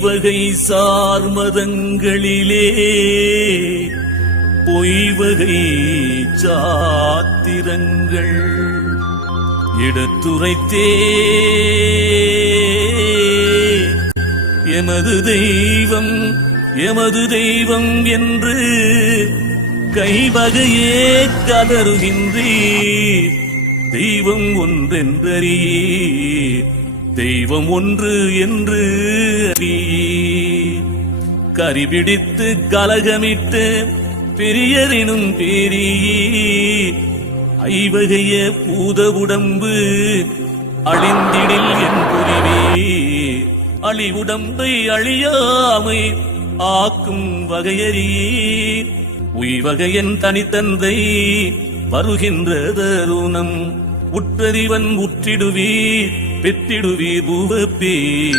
வகை சார்மதங்களிலே பொய்வகை சாத்திரங்கள் எடுத்துரைத்தே. எமது தெய்வம் எமது தெய்வம் என்று கைவகையே கதறுகின்றீர். தெய்வம் ஒன்றென்றறியே தெய்வம் ஒன்று என்று கரிபிடித்து கலகமிட்டு பெரியரினும் பெரிய. ஐவகைய பூத உடம்பு அழிந்திடில் என் புரிவே அழிவுடம்பை அழியாமை ஆக்கும் வகையறியீர் உய்வகையன் தனித்தந்தை வருகின்ற தருணம் உற்றறிவன் உற்றிடுவீர். பெத்திடுவீர் பூவப்பே.